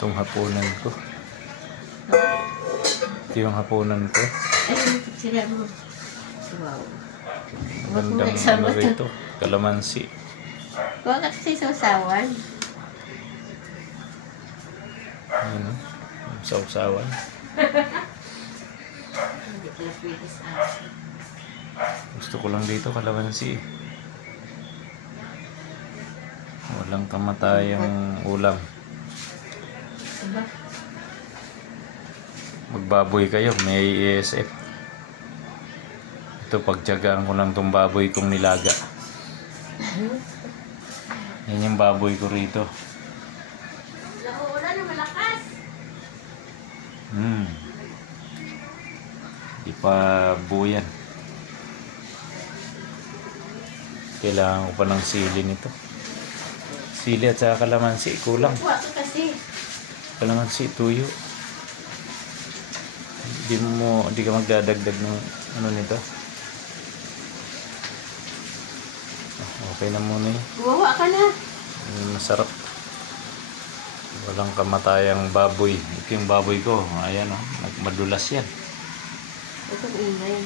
Itong hapunan ko. Ito yung hapunan ko. Ay, sila mo. Wow. Magandang ano rito. Kalamansi. Huwag ka kasi sausawan. Ano? Sausawan. Hindi pala pwede sa akin. Gusto ko lang dito kalamansi. Walang kamatayang ulam. Diba? Magbaboy kayo, may ESF. Ito, pagtyagaan ko lang itong baboy kong nilaga. Yan yung baboy ko rito. Nauulan na malakas. Di pa buyan. Kailangan ko pa ng sili nito. Sili at saka kalamansi, kulang. Kuha ka kasi. Kalamansi, tuyo. Hindi ka magdadagdag ng ano nito. Okay na muna yun. Gumawa ka na. Masarap. Walang kamatayang baboy. Ito yung baboy ko. Ayan o. Madulas yan. Ito ingay.